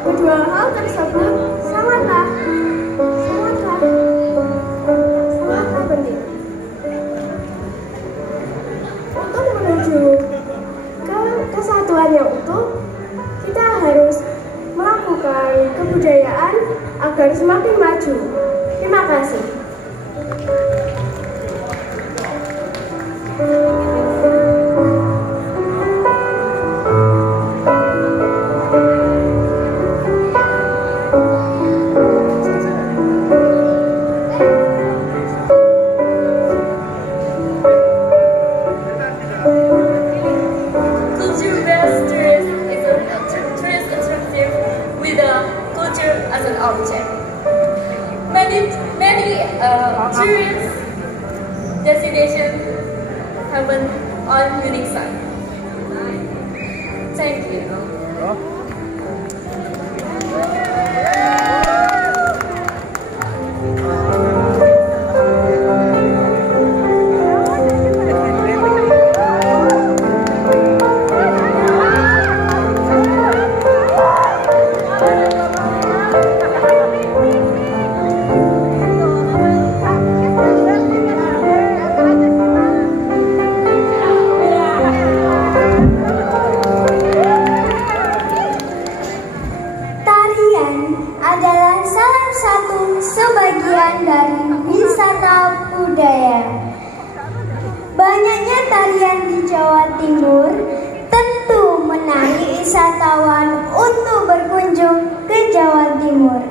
Kedua hal tersebut sangatlah penting. Untuk menuju ke kesatuan yang utuh, kita harus melakukan kebudayaan agar semakin maju. Terima kasih. As an object. Many tourist destinations have an on unique site. Thank you. Adalah salah satu sebagian dari wisata budaya. Banyaknya tarian di Jawa Timur tentu menarik wisatawan untuk berkunjung ke Jawa Timur.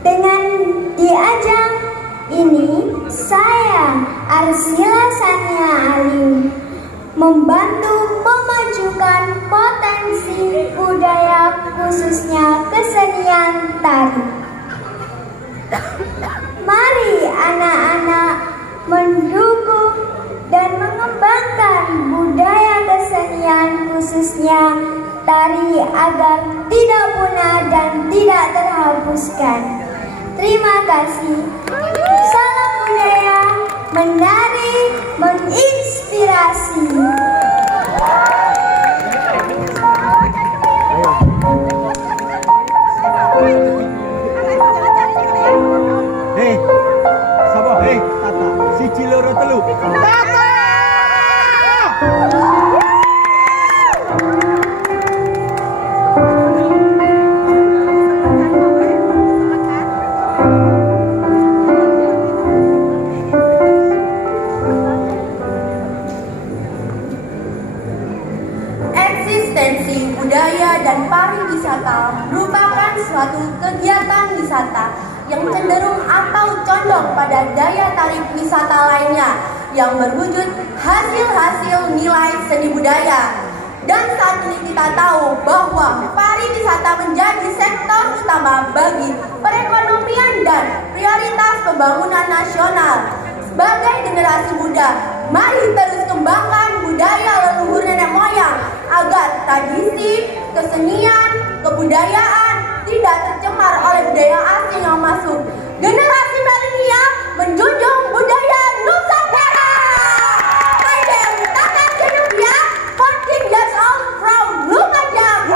Dengan diajak ini, saya Arsila Sania Alim membantu memajukan potensi budaya khususnya kesenian tari. Mari anak-anak mendukung dan mengembangkan budaya kesenian khususnya tari agar tidak punah dan tidak terhapuskan. Terima kasih. Salam budaya, menari, menginspirasi. Hei, sabar, hei, Tata, si Ciloro telu. Tata! Eksistensi budaya dan pariwisata merupakan suatu kegiatan wisata yang cenderung atau condong pada daya tarik wisata lainnya yang berwujud hasil-hasil nilai seni budaya. Dan saat ini kita tahu bahwa pariwisata menjadi sektor utama bagi perekonomian dan prioritas pembangunan nasional. Sebagai generasi muda, mari terus kembangkan budaya leluhur nenek moyang agar tradisi, kesenian, kebudayaan tidak tercemar oleh budaya asing yang masuk. Generasi milenial menjunjung budaya Nusantara. Saya Tata Zenobia, 14 years old from Lumajang.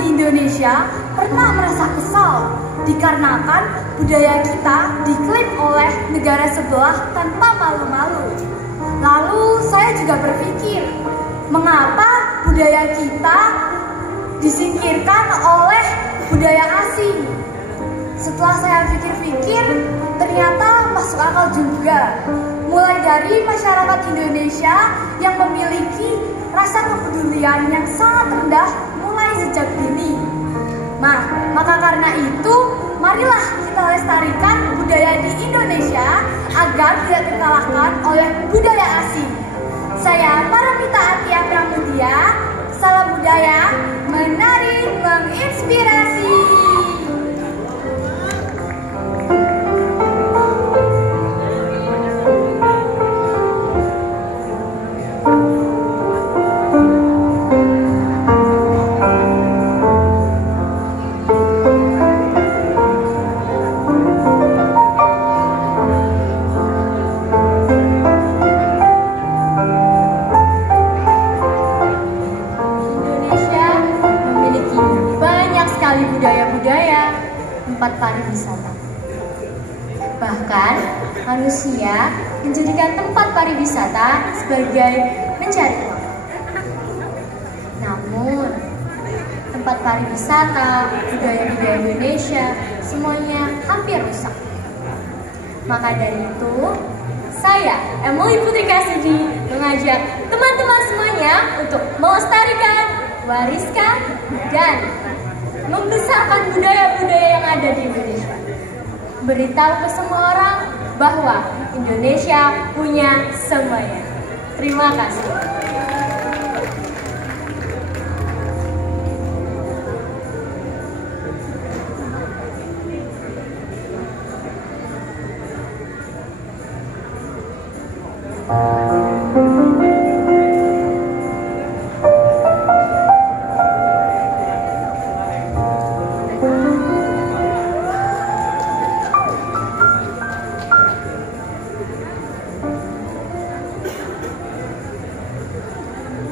di Indonesia pernah merasa kesal dikarenakan budaya kita diklaim oleh negara sebelah tanpa malu-malu. Lalu saya juga berpikir, mengapa budaya kita disingkirkan oleh budaya asing? Setelah saya pikir-pikir, ternyata masuk akal juga. Mulai dari masyarakat Indonesia yang memiliki rasa kepedulian yang sangat rendah mulai sejak dini. Maka karena itu, marilah kita lestarikan budaya di Indonesia agar tidak terkalahkan oleh budaya asing. Saya Paramita Atia Pramudia, salam budaya, menari, menginspirasi. Budaya-budaya tempat pariwisata. Bahkan manusia menjadikan tempat pariwisata sebagai mencari uang. Namun tempat pariwisata, budaya-budaya Indonesia semuanya hampir rusak. Maka dari itu, saya Emily Putri Kasidi mengajak teman-teman semuanya untuk melestarikan, wariskan, dan membesarkan budaya-budaya yang ada di Indonesia. Beritahu ke semua orang bahwa Indonesia punya semuanya. Terima kasih.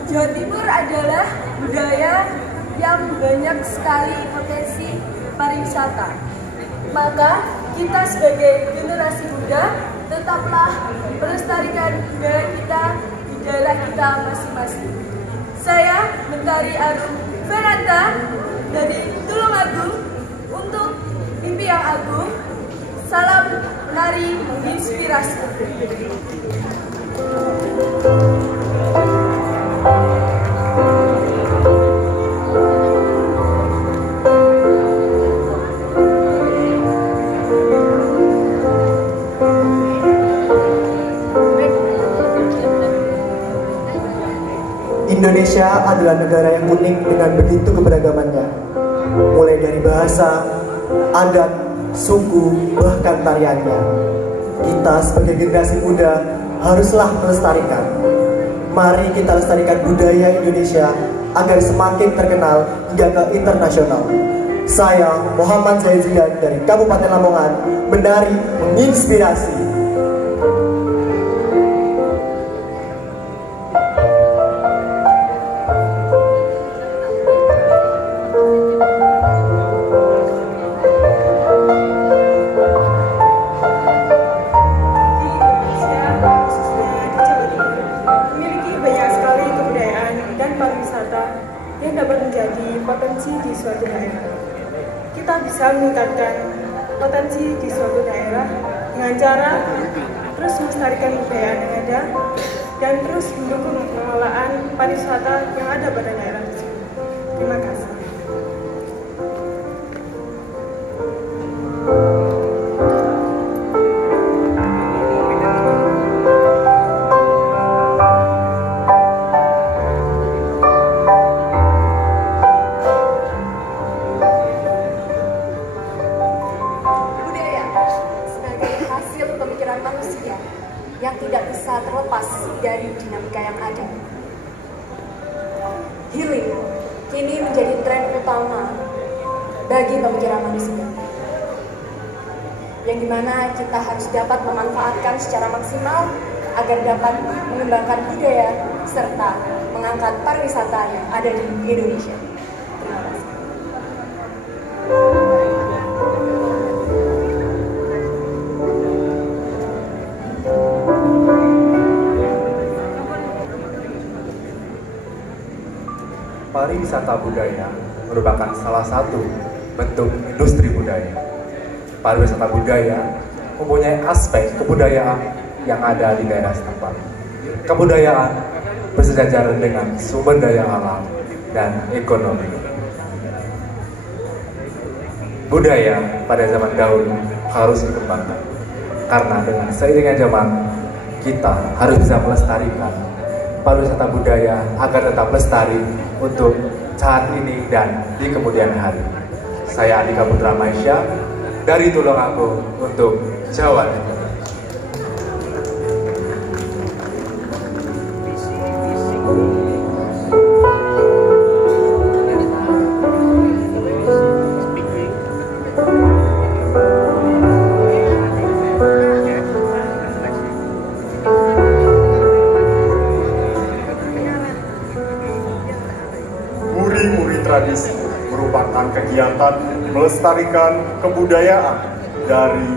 Jawa Timur adalah budaya yang banyak sekali potensi pariwisata. Maka kita sebagai generasi muda tetaplah melestarikan budaya kita di daerah kita masing-masing. Saya Mentari Arum Veranta dari Tulungagung untuk mimpi yang agung. Salam menari menginspirasi. Indonesia adalah negara yang unik dengan begitu keberagamannya. Mulai dari bahasa, adat, suku, bahkan tariannya. Kita sebagai generasi muda haruslah melestarikan. Mari kita lestarikan budaya Indonesia agar semakin terkenal hingga ke internasional. Saya Muhammad Zaid Zidan dari Kabupaten Lamongan, menari menginspirasi. Yang dapat menjadi potensi di suatu daerah. Kita bisa meningkatkan potensi di suatu daerah dengan cara terus melestarikan budaya yang ada dan terus mendukung pengelolaan pariwisata yang ada pada daerah tersebut. Terima kasih. Manusia yang tidak bisa terlepas dari dinamika yang ada. Healing kini menjadi tren utama bagi pemikiran manusia, yang dimana kita harus dapat memanfaatkan secara maksimal agar dapat mengembangkan budaya serta mengangkat pariwisata yang ada di Indonesia. Terima kasih. pariwisata budaya merupakan salah satu bentuk industri budaya. Pariwisata budaya mempunyai aspek kebudayaan yang ada di daerah setempat. Kebudayaan bersejajar dengan sumber daya alam dan ekonomi. Budaya pada zaman dahulu harus dikembangkan, karena dengan seiringnya zaman kita harus bisa melestarikan pariwisata budaya agar tetap lestari untuk saat ini dan di kemudian hari. Saya Andika Putra Maisha dari Tulungagung untuk Jawa Timur. Muri-muri tradisi merupakan kegiatan melestarikan kebudayaan dari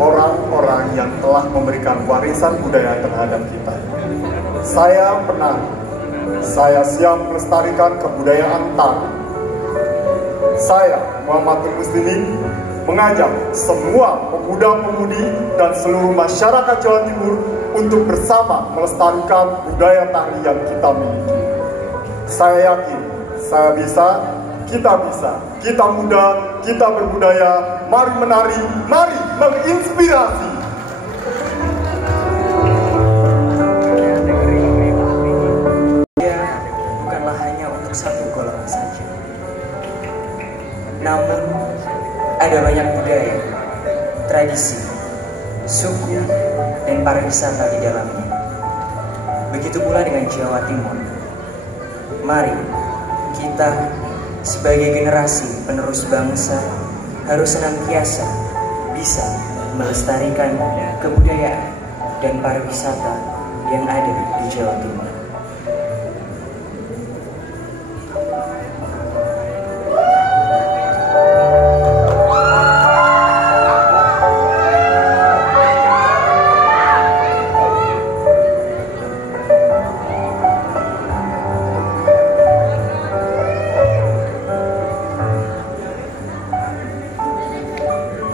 orang-orang yang telah memberikan warisan budaya terhadap kita. Saya siap melestarikan kebudayaan Tari. Saya, Muhammad Muslimin, mengajak semua pemuda-pemudi dan seluruh masyarakat Jawa Timur untuk bersama melestarikan budaya tari yang kita miliki. Saya yakin, saya bisa, kita muda, kita berbudaya, mari menari, mari menginspirasi. Bukanlah hanya untuk satu golongan saja, namun ada banyak budaya, tradisi, suku, dan pariwisata di dalamnya. Begitu pula dengan Jawa Timur. Mari kita sebagai generasi penerus bangsa harus senantiasa bisa melestarikan kebudayaan dan pariwisata yang ada di Jawa Timur.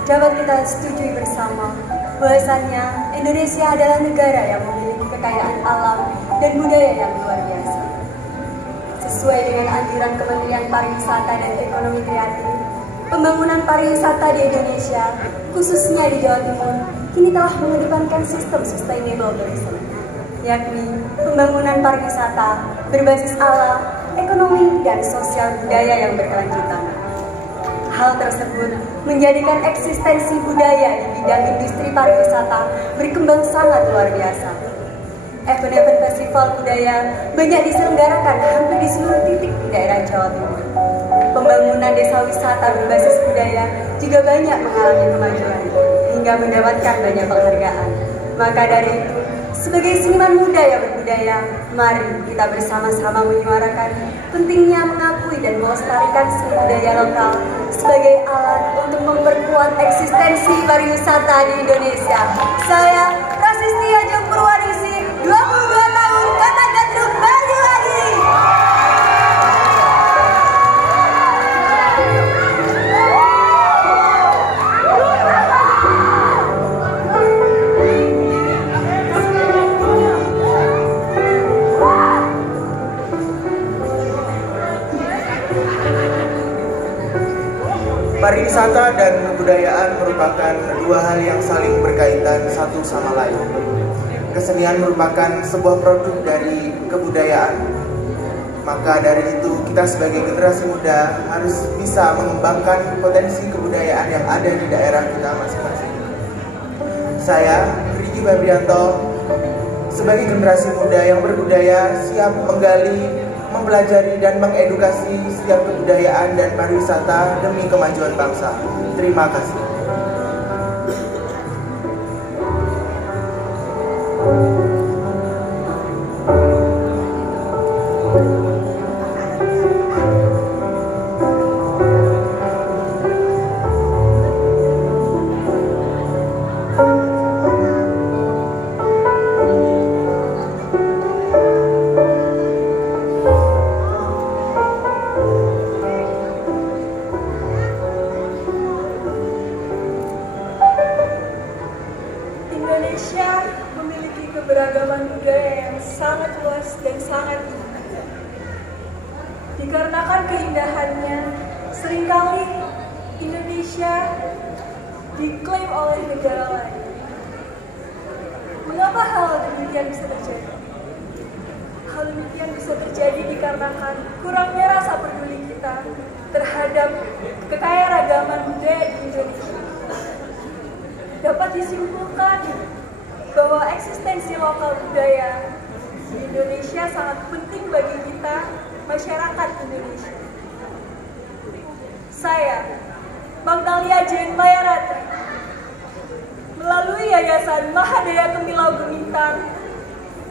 Dapat kita setujui bersama bahwasannya Indonesia adalah negara yang memiliki kekayaan alam dan budaya yang luar biasa. Sesuai dengan anjuran Kementerian Pariwisata dan Ekonomi Kreatif, pembangunan pariwisata di Indonesia, khususnya di Jawa Timur, kini telah mengedepankan sistem sustainable tourism, yakni pembangunan pariwisata berbasis alam, ekonomi, dan sosial budaya yang berkelanjutan. Hal tersebut menjadikan eksistensi budaya di bidang industri pariwisata berkembang sangat luar biasa. Event-event festival budaya banyak diselenggarakan hampir di seluruh titik di daerah Jawa Timur. Pembangunan desa wisata berbasis budaya juga banyak mengalami kemajuan hingga mendapatkan banyak penghargaan. Maka dari itu, sebagai seniman muda yang berbudaya, mari kita bersama-sama menyuarakan pentingnya mengakui dan melestarikan seni budaya lokal sebagai alat untuk memperkuat eksistensi pariwisata di Indonesia. Saya, Prasisti Ajeng Purwadisi, 22 tahun, Kota Gadruk, Banyuwangi. Pariwisata dan kebudayaan merupakan dua hal yang saling berkaitan satu sama lain. Kesenian merupakan sebuah produk dari kebudayaan. Maka dari itu kita sebagai generasi muda harus bisa mengembangkan potensi kebudayaan yang ada di daerah kita masing-masing. Saya, Riki Fabrianto, sebagai generasi muda yang berbudaya siap menggali, mempelajari dan mengedukasi setiap kebudayaan dan pariwisata demi kemajuan bangsa. Terima kasih. Indonesia memiliki keberagaman budaya yang sangat luas dan sangat tinggi. Dikarenakan keindahannya, seringkali Indonesia diklaim oleh negara lain. Mengapa hal demikian bisa terjadi? Hal demikian bisa terjadi dikarenakan kurangnya rasa peduli kita terhadap kekayaanragaman budaya di Indonesia. Dapat disimpulkan bahwa eksistensi lokal budaya di Indonesia sangat penting bagi kita, masyarakat Indonesia. Saya, Magdalia Jane Mayaratri, melalui Yayasan Mahadaya Kemilau Gemintang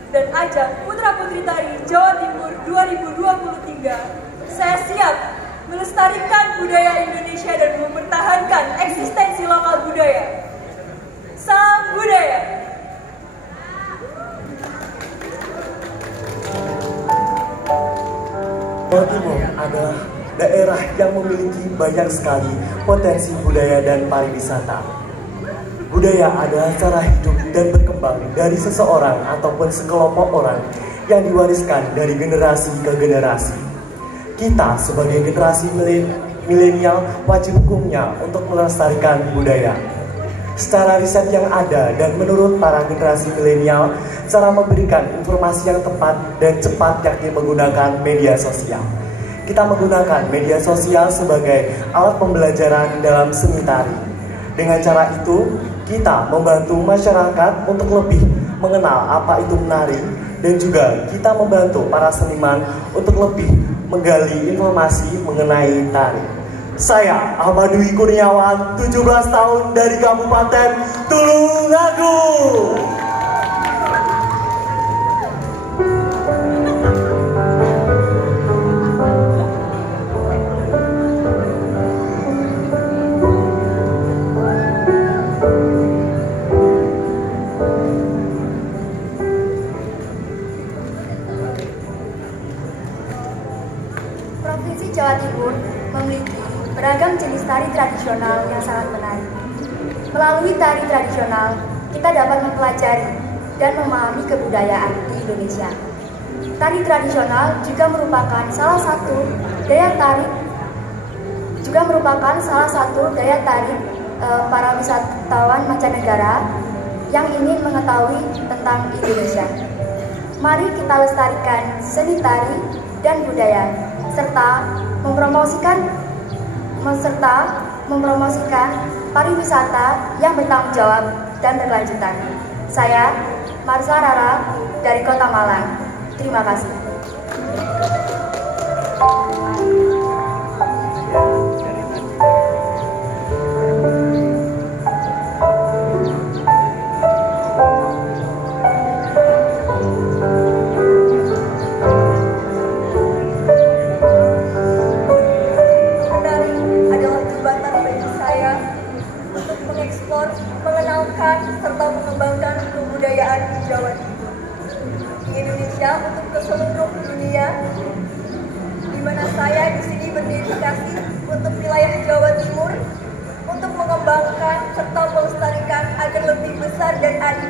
dan ajang Putra Putri Tari Jawa Timur 2023, saya siap melestarikan budaya Indonesia dan mempertahankan eksistensi lokal budaya. Salam budaya! Jawa Timur adalah daerah yang memiliki banyak sekali potensi budaya dan pariwisata. Budaya adalah cara hidup dan berkembang dari seseorang ataupun sekelompok orang yang diwariskan dari generasi ke generasi. Kita sebagai generasi milenial wajib hukumnya untuk melestarikan budaya. Secara riset yang ada dan menurut para generasi milenial, cara memberikan informasi yang tepat dan cepat yakni menggunakan media sosial. Kita menggunakan media sosial sebagai alat pembelajaran dalam seni tari. Dengan cara itu, kita membantu masyarakat untuk lebih mengenal apa itu menari dan juga kita membantu para seniman untuk lebih menggali informasi mengenai tari. Saya Ahmad Dwi Kurniawan, 17 tahun dari Kabupaten Tulungagung. Provinsi Jawa Timur memiliki beragam jenis tari tradisional yang sangat menarik. Melalui tari tradisional, kita dapat mempelajari dan memahami kebudayaan di Indonesia. Tari tradisional juga merupakan salah satu daya tarik para wisatawan mancanegara yang ingin mengetahui tentang Indonesia. Mari kita lestarikan seni tari dan budaya serta mempromosikan pariwisata yang bertanggung jawab dan berkelanjutan. Saya, Marsha Rara, dari Kota Malang. Terima kasih. Mengenalkan serta mengembangkan kebudayaan Jawa Timur di Indonesia untuk ke seluruh dunia, di mana saya di sini berdedikasi untuk wilayah Jawa Timur untuk mengembangkan serta melestarikan agar lebih besar dan adil